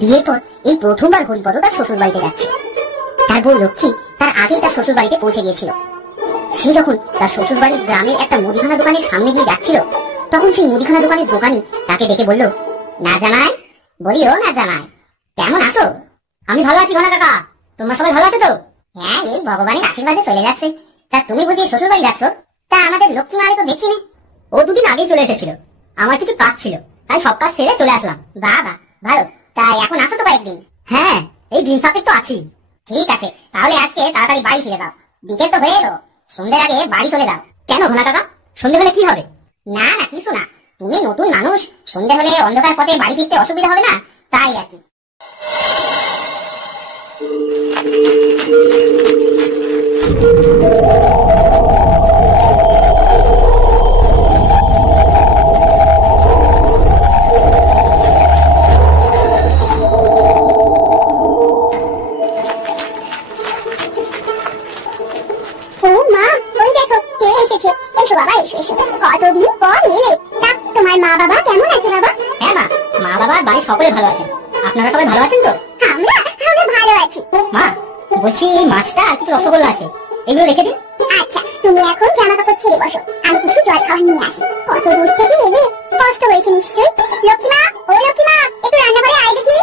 বিয়ের পর এই প্রথমবার হরিপদ তার শ্বশুর বাড়িতে যাচ্ছে। তার বউ লক্ষ্মী তার আগেই তার শ্বশুর বাড়িতে পৌঁছে গিয়েছিল। সে যখন তার শ্বশুর বাড়ির গ্রামের একটা মুদিখানা দোকানের সামনে গিয়ে যাচ্ছিল, তখন সেই মুদিখানা দোকানের দোকানি তাকে ডেকে বলল, না জামাই, বলিও না জামাই, কেমন আছো? আমি ভালো আছি ঘনা কাকা, তোমরা সবাই ভালো আছো তো? হ্যাঁ, এই ভগবানের আশীর্বাদে চলে যাচ্ছে। তা তুমি বুঝি শ্বশুর বাড়ি যাচ্ছ? তা আমাদের লক্ষ্মী মারে তো দেখছি না। ও দুদিন আগেই চলে এসেছিল, আমার কিছু কাজ ছিল, তাই সব কাজ সেরে চলে আসলাম। বাবা ভালো, তা এখন আসো তো কয়েকদিন? হ্যাঁ, এই দিন সাথে তো আছি। ঠিক আছে, তাহলে আজকে তাড়াতাড়ি বাড়ি ফিরে যাও, বিকেল তো হয়ে এলো, সন্ধ্যের আগে বাড়ি চলে যাও। কেন ঘনা কাকা, সন্ধ্যে হলে কি হবে? না না, কিছু না, তুমি নতুন মানুষ, সন্ধ্যে হলে অন্ধকার পথে বাড়ি ফিরতে অসুবিধা হবে না, তাই আর কি। কতদিন পর এলে, তা তোমার মা বাবা কেমন আছে বাবা? হ্যাঁ মা, মা বাবার বাড়ির সকলে ভালো আছেন। আপনারা সবাই ভালো আছেন তো? আমরা ভালো আছি। মা বলছি, এই মাছটা আর কিছু রসগোল্লা আছে, এগুলো রেখে দিন। আচ্ছা, তুমি এখন জামা কাপড় ছেড়ে বসো, আমি কিছু জল খাবার নিয়ে আসি। কত দূর থেকে এলে, কষ্ট হয়েছে নিশ্চয়ই। লক্ষ্মীমা, ও লক্ষ্মীমা, একটু রান্নাঘরে আয় দেখি।